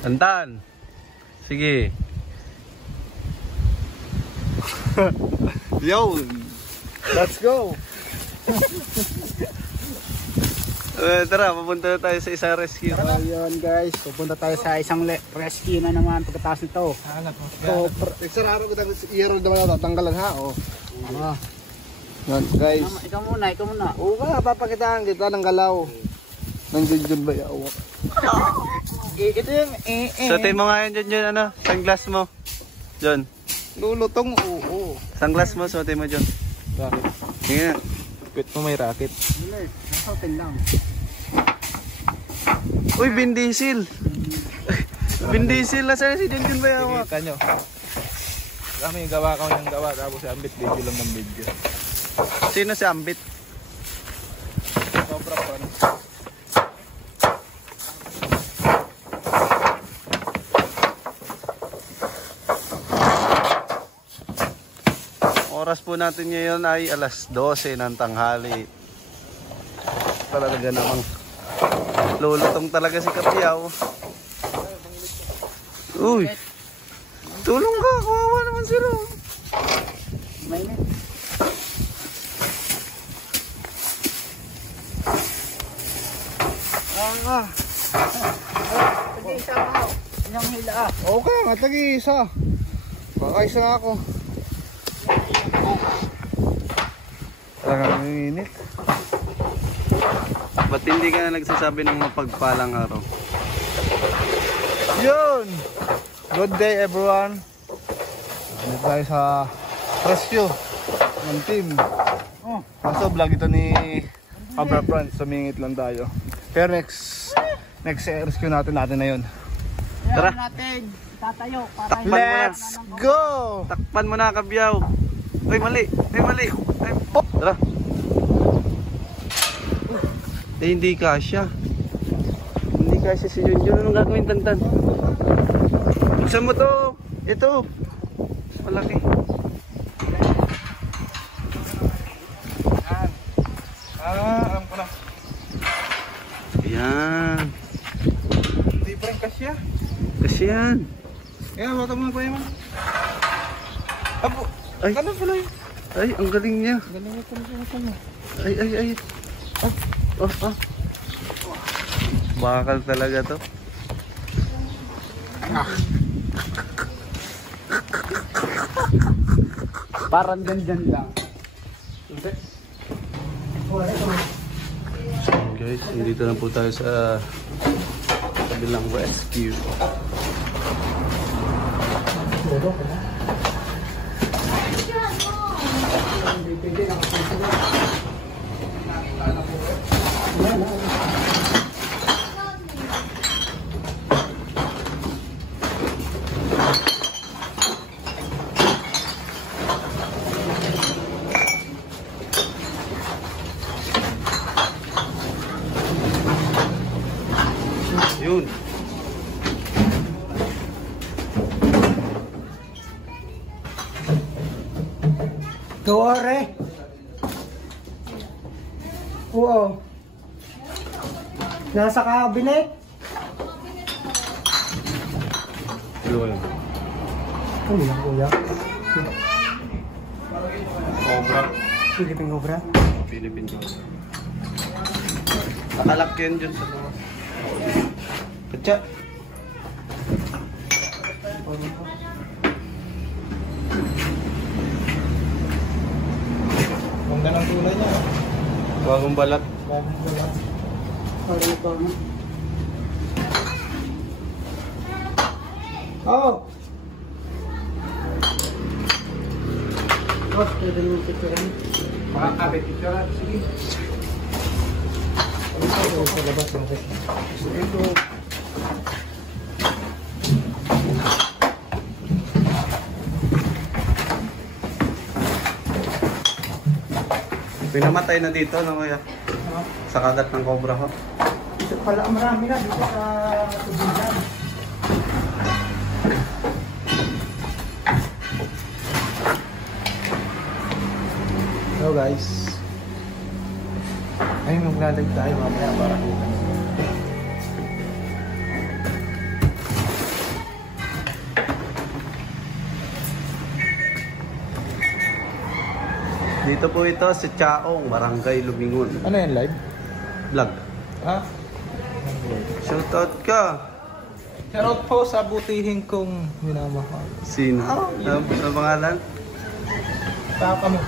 Antan. Sige. Yo. Let's go. Tara, pupunta na tayo sa isang rescue. Ayun guys, pupunta tayo sa isang rescue na naman pagkatapos nito. So, Sararo ko tang i-roll naman ako tatanggalan ha. Oh. Yan guys. ikaw muna. Oo nga, papakitaan kita ng galaw. Nandiyan ba yaw? Ito yung Suotin mo nga yun dyan, ano, sunglass mo. John. Lulutong oo. Sunglass mo, suotin mo dyan. Bakit? Sige na. Quit mo may racket. Nasautin lang. Uy, Vin Diesel. Vin Diesel, nasa si Junjun Bayawak. Kita nyo. Kami gawa ko ng gawa tapos si Ambit video lang ng video. Sino si Ambit? Sobra fun. Oras po natin ngayon ay alas 12 ng tanghali. Talaga namang lulutong talaga si Kapiyaw. Uy, tulong ka, kawawa naman sila. Mainit. Tag-isa mo. Inyong hila ah. Okay, nga tag-iisa. Kakaisa nga ako. Talagang init. Ba't hindi ka na nagsasabi ng mapagpalang araw? Yun! Good day everyone. Nandito tayo sa rescue ng team. Kaso vlog ito ni Cobra Front. Sumingit lang tayo. Pero next rescue natin na yun. Tara. Natin tatayo para Let's go! Takpan mo na, Kapiyaw. Ay, mali. Ay, mali. Ay, oh. Tara. Eh, hindi kasya. Hindi kasya si Junjun. Anong gagawin, Tantan? Buksan mo to. Ito. Malaki. Alam ko na. Ayan. Hindi pa rin kasya. Kasi yan. Kaya, bata mo na pa yun. Abo, Ay, ano pala yun? ay, ang galing niya. Galing mo pala. Ay. Oh. Bakal talaga to. parang ganyan lang. Guys, dito na po tayo sa kabilang rescue. Yun. Tuore. Oo. Nasa cabinet. Yun. Ano yan, kuya? Cobra. Philippine Cobra. Philippine Cobra. Nakalak yan dyan sa mga. Katsa. Ganda ng tulay niya. Bagong balat. Sorry po. Oh! Boss, pwede mo picturean? Makakabit ito. Sige. Ito sa labas ng rescue. Ito. Pinamatay na dito, no kuya? Sa kagat ng cobra ho. Ito pala, marami na dito sa tubigan. Hello guys. Ayun, maglalag tayo mamaya para kita. Dito po ito sa Chaong, Barangay Lumingon. Ano yan, live? Vlog. Ha? Shoutout ka. Shoutout po sa butihin kong minamahal. Sino? Ang pangalan? Taka mo.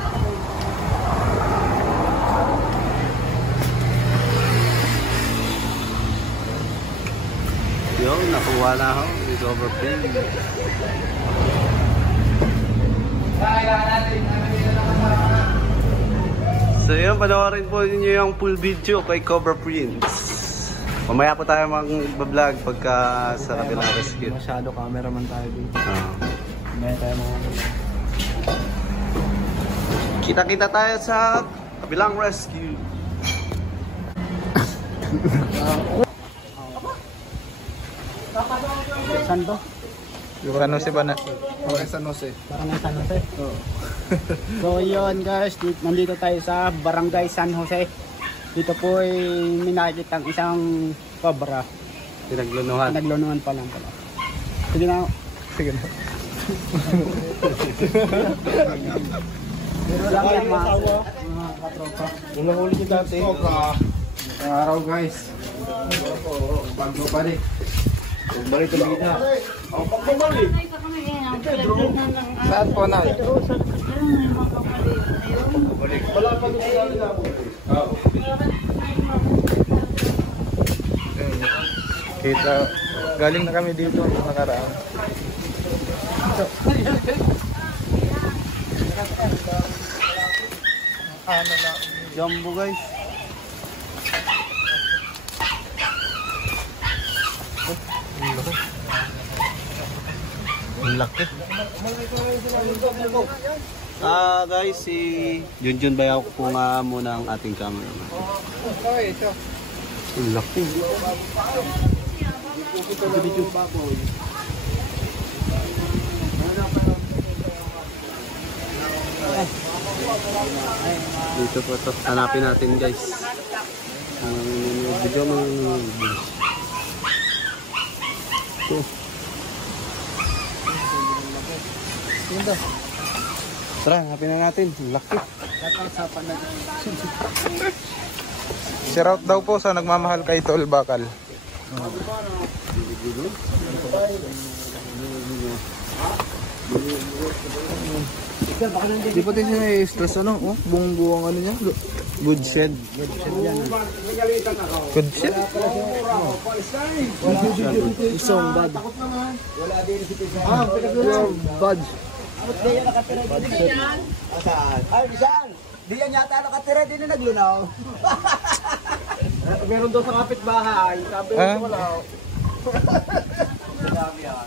Yo, nakuha na ako. Recover pin. So yun, panoorin po ninyo yung full video kay Cobra Prince. Mamaya po tayo mag-vlog pagka sa kabilang rescue. Masyado cameraman tayo dito. May tayo mga... Kita-kita tayo sa kabilang rescue. San to? Yung San Jose ba na? Okay, San Jose. Parang ng San Jose. So yun guys, nandito tayo sa Barangay San Jose. Dito po ay minakikita ang isang cobra. Pinaglunuhan. Naglunuhan pa lang pala. Sige na. Sige na. Pero lang yan mga katropa. Ulang ulit yung dati. Araw guys. Bago pa rin. Balik ang gina. Saan po na? Balik. Wala pa doon sa kita. Galing na kami dito nakaraan. Ano na? Jumbo guys. Ang laki. Guys, si Junjun Bayaw po nga muna ang ating cameraman. Okay, ito. Ang laki. Dito po ito. Hanapin natin guys. Ang video mo. Ito. Ito. Tara, hanapin na natin. Ang laki. Shoutout daw po sa nagmamahal kay Tol Bakal. Di pa din siya stress ano? Oh, buong ano niya? Good shed. Good shit. Isong bad. Bad. Ay, Bisan! Di yan yata nakatira din na naglunaw. Meron doon sa kapitbahay. Sabi ko wala. Sabi yan.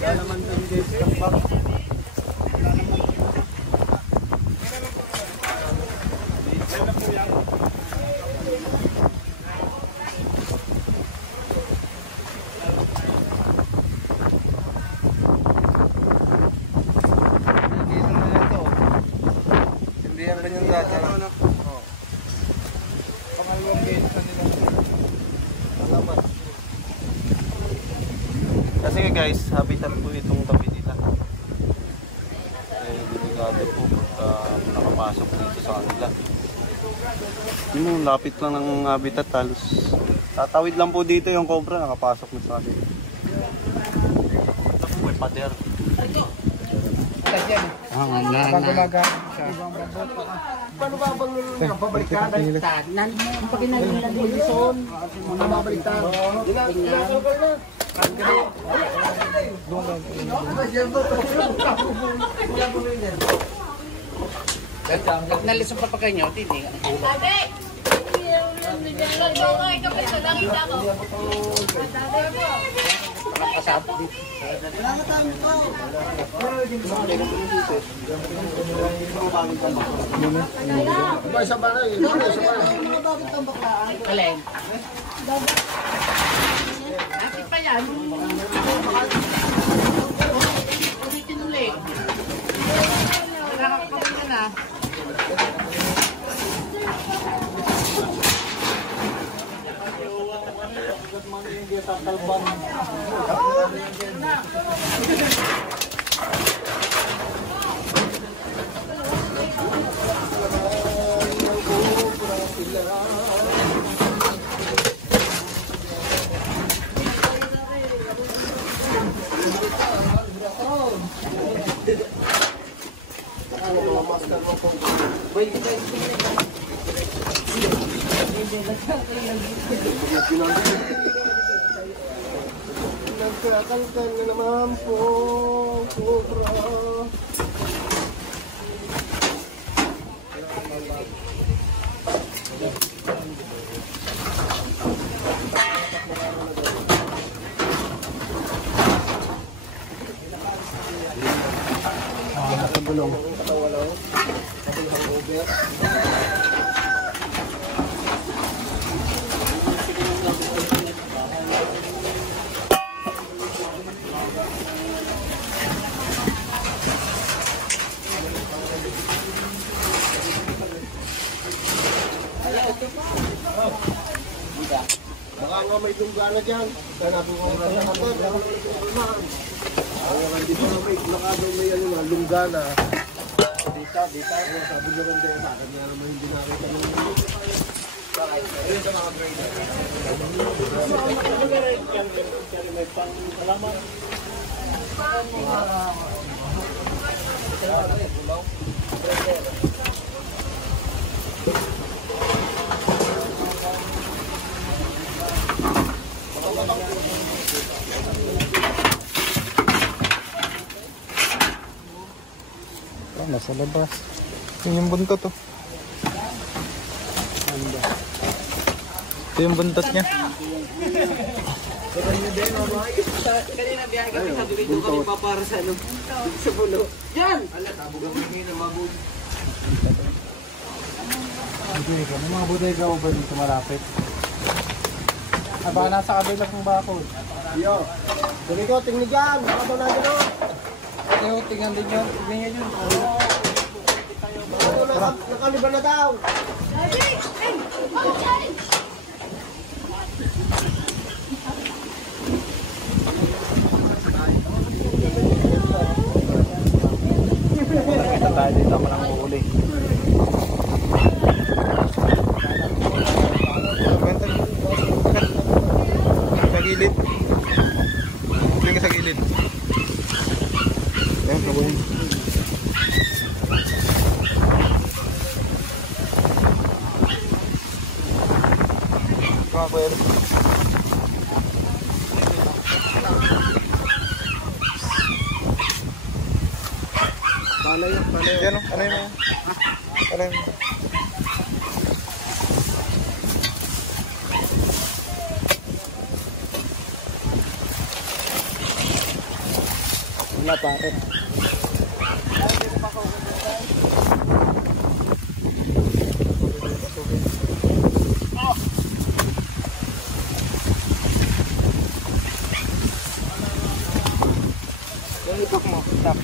Wala naman doon guys. Kasi guys, habitat po itong tabi nila. Delikado po pagka nakapasok dito sa kanila. Yung lapit lang ng habitat, halos tatawid lang po dito yung cobra, nakapasok na sa kanila. Ito po may pader. Paano ba bang nilunod? Pabalikan? Baliktad. Pag inalilad mo dison, mga mabaliktad. Nalis ang papagay nyo, hindi. Ate! Nagbawa ka pa sa nakita ko. Kasapot dito. Alin? Bakit pa yan? Ulitin ulit. Nakakapagin ka na. tatalban. Nagkakalkan na naman po, Cobra. Nasa gulong. Baka nga may tunggana dyan. Hanapin ko nga sa kapag. Hindi pa may nakagaw may ano nga, lunggana. Dita. Sabi nyo rin din sa akin na naman hindi nakita ng ayun sa mga grader. May pang alaman. Nasa labas. Yun yung buntot oh. Ito yung buntot niya. Kanina biyahe kami, sabi ko dito kami papara sa ano, sa pulo. Yan! Ala, tabugan mo na mabud. Hindi ka. May mga buday ka ba dito malapit? Baka nasa kabila kong bakod. Yo. Sige ko, tingnan dyan. Baka daw na gano'n. Tingnan din yun. Tingnan yun. Nakaliban na daw. Kita tayo dito ako lang uhuli. Sa gilid. Hindi ka sa gilid. Ayan, kabuhin. Mga kuya. Palay. Yan o, palay mo. Palay mo. Wala pare. Ipak mo. Tap.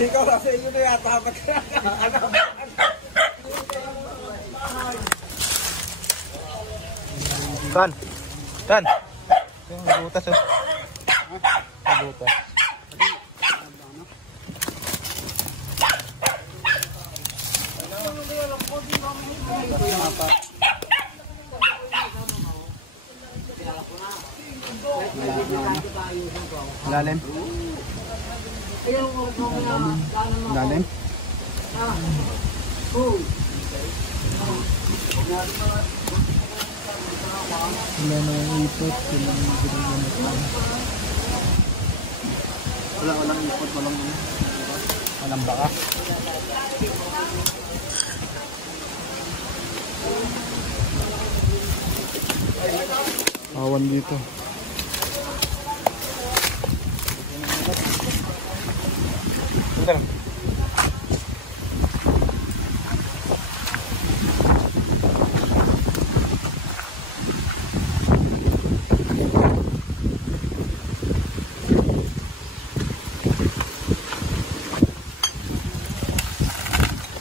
Ikaw kasi yun na yata kapag Tan. Yung butas oh. Butas. Lalim. Lalim. Wala na yung ipot. Walang ipot, Walang baka. awan dito. sir.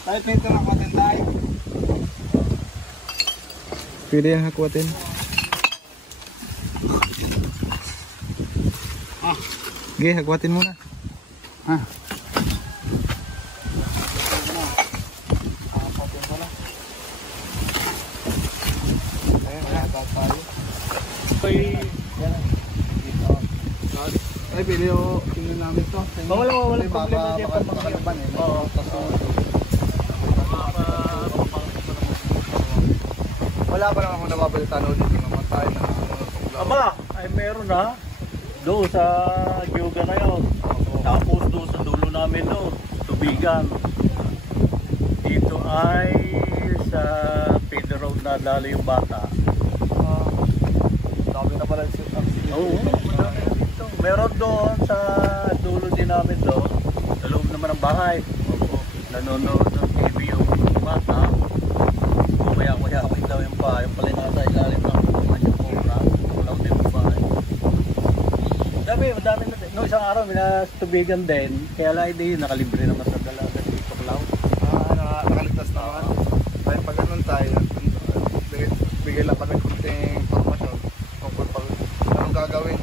Kahit nito nakwatin tayo. Pwede yung hakwatin. Okay, hakwatin muna. Ay, pili o tingnan namin to. Wala problema dyan baka makakalaban eh. Oo. Wala pa lang ako nababalitaan ulit yung namatay na tuklaw. Aba, ay meron na. Doon sa Gyoga na yun. Tapos doon sa dulo namin doon, Tubigan. Dito ay sa Pedro Road na dalo yung bata. Dami na pala yung accident. Oo, madami na dito. Meron doon sa dulo din namin doon. Sa loob naman ng bahay. Nanonood ng TV yung bata. Kumaya-kuya-kuya daw yung bahay. Yung pala nasa ilalim ng kuman yung cobra. Wala din yung bahay. Madami na din. No, isang araw, minatubigan din. Kaya lang hindi, nakalibre naman sa dalaga dito, Klaw. Nakaligtas na ako. Dahil pag ganun tayo, bigay lang pa ng kunting informasyon tungkol pag anong gagawin.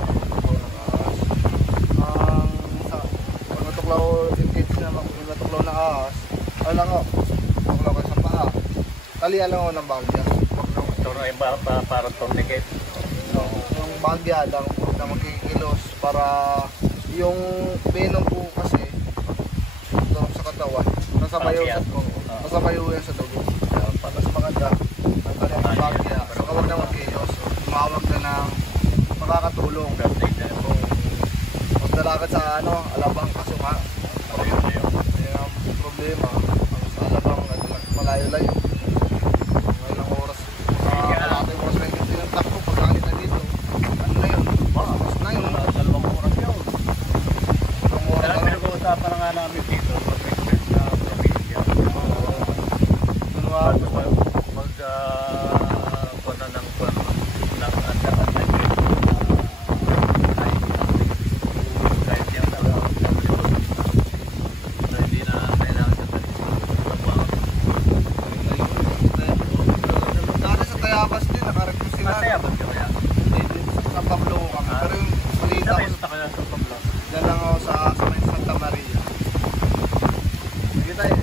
Pag natuklaw, in case na natuklaw na ahas, ano lang ako, natuklaw ka sa paa, talihan lang ako ng bagya. Ito na yung parang tourniquet. Yung bagya lang na magkikilos para yung venom po kasi turok sa katawan, nasabayo yan sa dugo. Para sa maganda, ang talihan ng bagya, saka huwag na magkilos, tumawag na ng makakatulong. Magdalakad sa alabang kaso nga, yung problema, sa alabang malayo-layo. Ilang oras, kalating oras na yung sinantak ko pagkalit na dito. Ano na yun? Mas na yun. 2 oras yun. Ilang oras Kaya na. pinag-uusapan na nga namin dito sa Pagpes na probinsya. Mag-kunan ng andaan na yun. Kahit yan talaga. Hindi na kailangan sa Dati sa Tayabas din, nakareklamo sila. Masaya ba siya kaya? Sa Pablo kami. Pero yung balita ko, Sa kanya sa Pablo. dyan lang ako sa may Santa Maria. Sige tayo.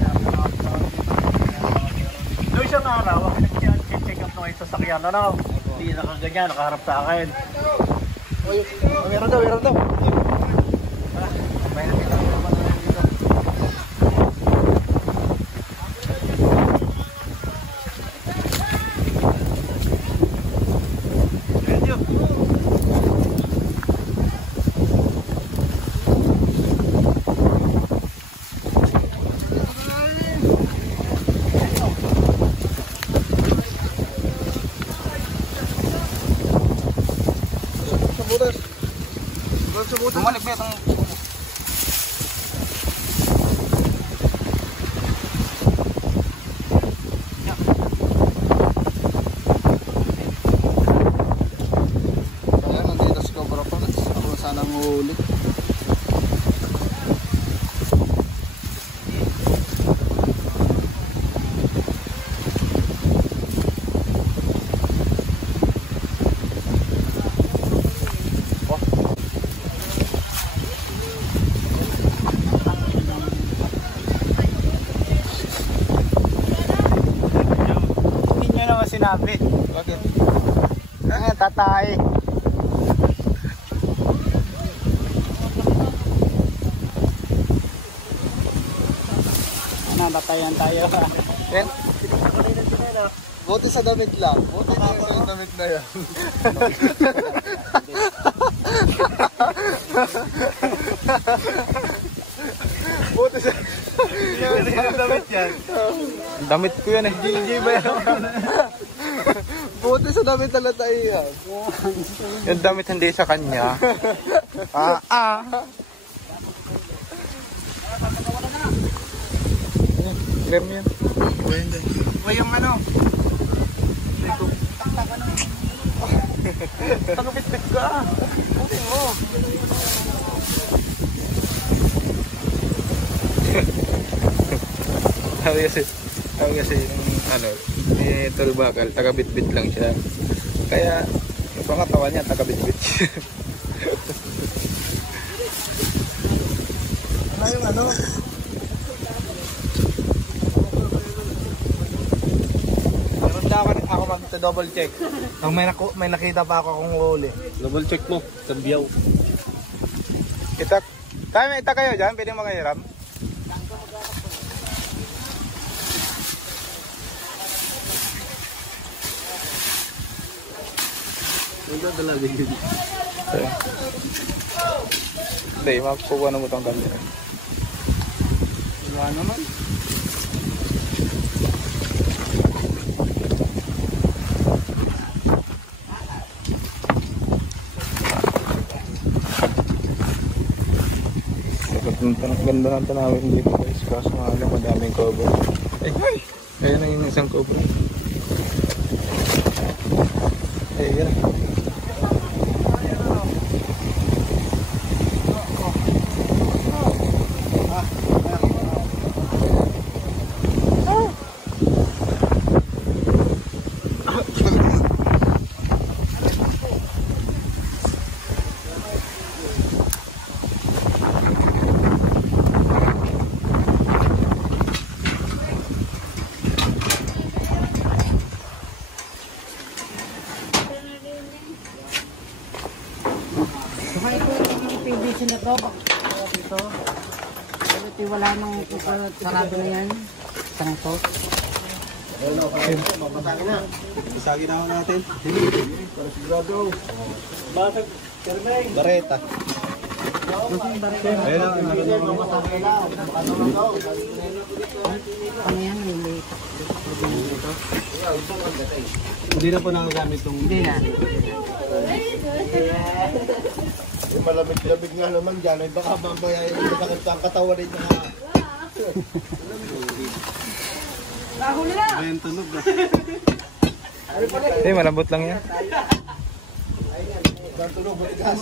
Noong isang araw, nag-check up nung isa sasakyan. Hindi nakaganyan, nakaharap sa akin. Meron daw. Bumalik ba itong... Ayan, nandito si Cobra Palace. Ako sana ngulit. Sinabi. Bakit? Ngayon, tatay. Nabatayan tayo. Ken? Buti sa damit lang. Buti sa damit na yan. Buti sa damit yan. Damit ko yan eh. GG ba yan? Buti sa damit na tayo yan. Yung damit hindi sa kanya. Grem yan. O yung ano? Tagabit-bit ka. Buti mo. Sabi kasi yung ano, ni Tulbakal, tagabit-bit lang siya. Kaya yung pangatawan niya, tagabit-bit siya. Ano yung ano? Meron daw ako mag-double check. Nang may nakita pa ako akong huli. Double check mo, sabiyaw. Itak. Kaya may itak kayo dyan? Pwede makahiram? Wala talaga yun. Hindi, makukuha na mo itong camera. Wala naman. Ganda ng tanawin dito guys. Kaso nga lang madaming cover. Ay! Ayun na yung isang cover. Ayun. Saka ito yung PVC na to. Dito. Ito wala nang sarado na yan. Isang to. Isagin na ako natin. Para sigurado. Basag, Kermeng. Bareta. Ayun lang, Ano yan? Liliit. hindi na po nagagamit itong... Hindi na. Malamig-lamig nga naman dyan. Ay baka mamaya yung nakakita ang katawan rin niya. Ayun, tunog na. Hindi, malambot lang yan. Tunog, matigas.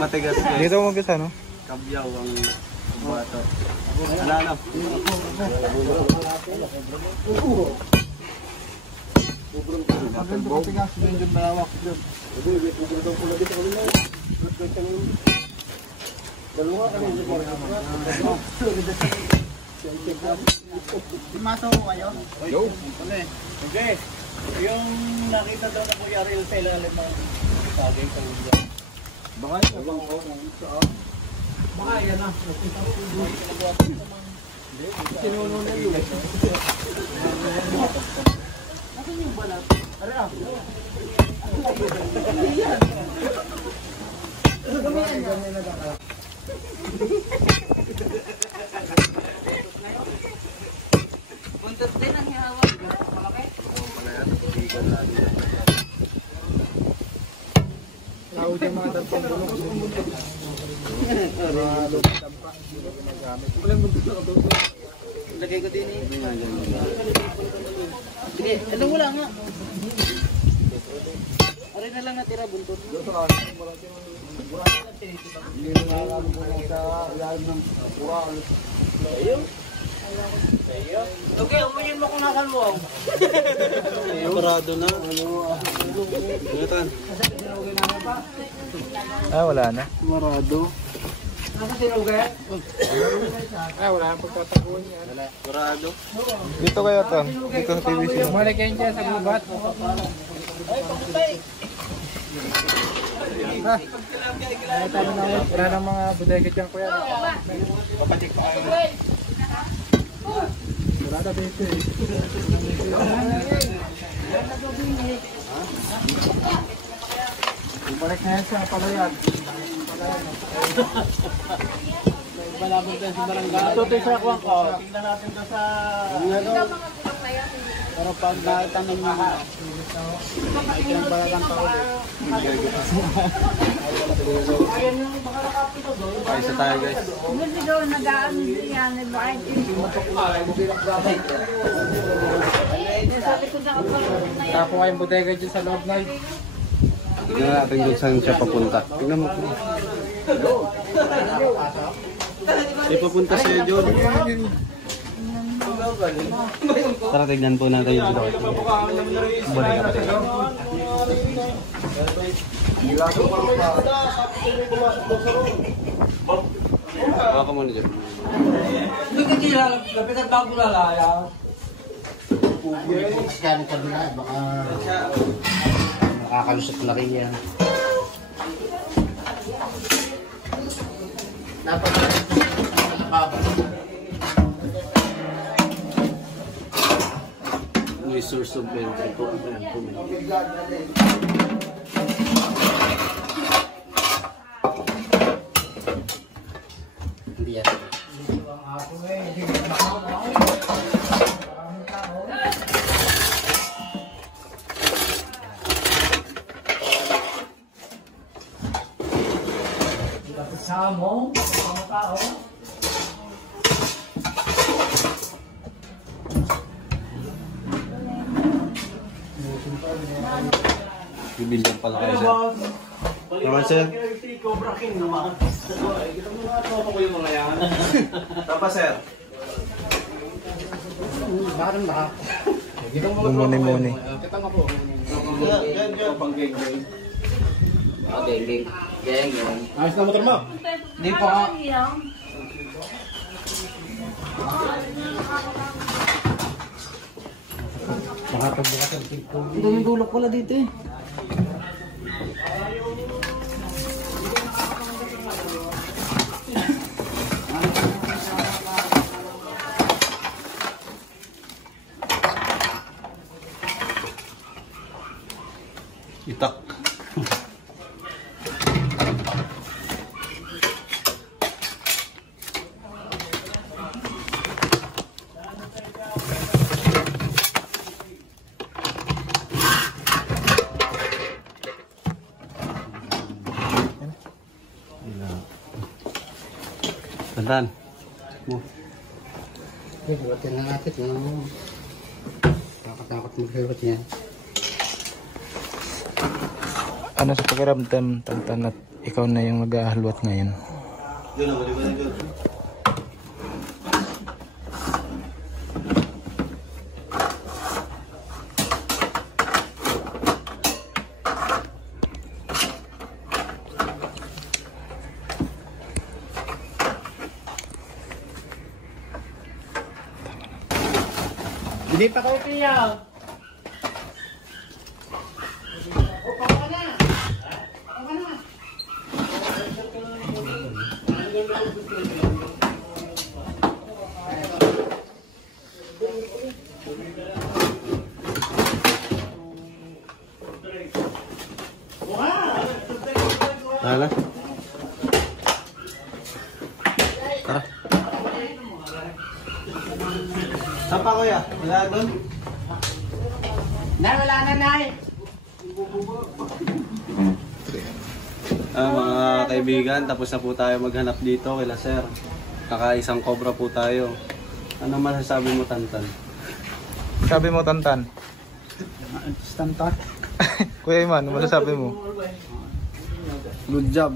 Matigas guys. Dito mo mag-isa, no? Kabyaw ang buhato. Wala na. Matigas, medyo malawak dyan. Pumasok ko kayo? Okay. Yung nakita daw na Kuya Ariel sa ilalim ng saging sa ulo. Baka ito bang ako kung saan? Baka yan na. Sinuno na yun. Asan yung balat? Ara. Buntot din ang hihawak. Malaki. Tawag yung mga dalpang bulong. Lagay ko din eh. Sige, ito wala nga. Aray na lang natira buntot. Hindi na alam mo sa ilalim ng kural. Okay, umuyin mo kung nakalwang. Parado na. Ingatan. Ah, wala na. Marado. Nasa sinugat? Ah, wala nang pagtataguan yan. Parado. Dito kayo, Ton. Dito sa TVC. Bumalik kayo dyan sa gubat. Wala nang mga budeket dyan, kuya. Wala na dito eh. Bumalik na yan sa palayan. Balabog din sa barangay. Ito tayo sa kuwang ko. Tingnan natin ito sa... Pero pag naitanong mo, Ay, pinagbalatan pa ulit. Ay, isa tayo guys. Hindi daw nag-aano yan. Tapo kayong bodega dyan sa loob na. Tignan natin kung saan siya papunta. Tignan mo. Ay, papunta siya dyan. Tara, tignan po natin yung dito. Balik ka pa rin. Baka muna dyan. Hindi ka dyan, lapitan bago lalaya. Scan ka na, baka nakakalusot na rin yan. Dapat nakababa. May source of entry po. Ayan po. Hindi yan. Bibilyan pala kayo sir. Naman sir. Tapa sir. Baka naman baka. Muni-muni. Geng. Ayos na motor mo? Hindi pa. Baka pagbukas ang tigpo. Ang daming gulok pala dito eh. Itak. Tandaan. Mo. Hiwatin na natin. Takot-takot maghiwat yan. Ano sa pakiramdam, Tantan, at ikaw na yung mag-aahalwat ngayon? Doon ako, di ba doon? Hindi pa kayo piya. Tara. Tara. Saan pa kuya? Wala doon? Nay, wala na, Nay. Mga kaibigan, tapos na po tayo maghanap dito kila sir. Kakaisang cobra po tayo. Ano masasabi mo, Tantan? Sabi mo, Tantan. Tantan. Kuya Iman, ano masasabi mo? Good job.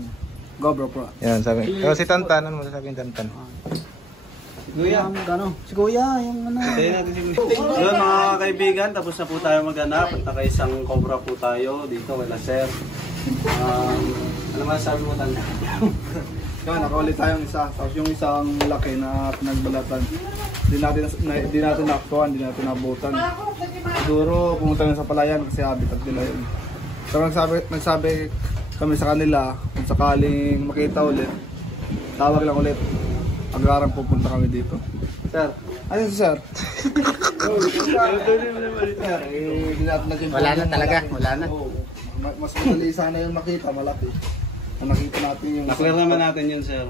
Go bro pro. Yan, sabi. Si Tantan, ano masasabi ng Tantan? Kuya. Si Kuya, yung ano. Yun mga kaibigan, tapos na po tayo maghanap at nakaisang cobra po tayo dito kila sir. Ano masasabi mo, Tantan? Kaya nakaulit tayong isa. Tapos yung isang laki na pinagbalatan. Di natin nakuhaan, di natin nabutan. Siguro pumunta na sa palayan kasi habitat nila yun. Pero nagsabi kami sa kanila kung sakaling makita ulit, tawag lang ulit. Agarang pupunta kami dito. Sir, ano si sir? Wala na talaga, wala na. Mas madali sana yung makita, malaki. Nakita natin yung... Naklar naman natin yun, sir.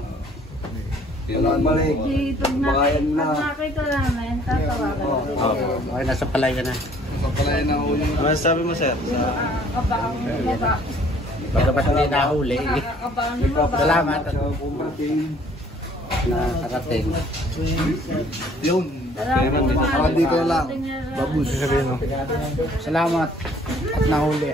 Balik. Di pag nakita namin, tatawagan ko. Okay, nasa palay ka na. Papalayan na ako yung... Ano sabi mo, sir? Nakakabang baba. Baka ba't hindi nahuli? Nakakabang baba. Salamat. Nakarating. Yun. Baka dito na lang. Babus. Sabihin mo. Salamat. At nahuli.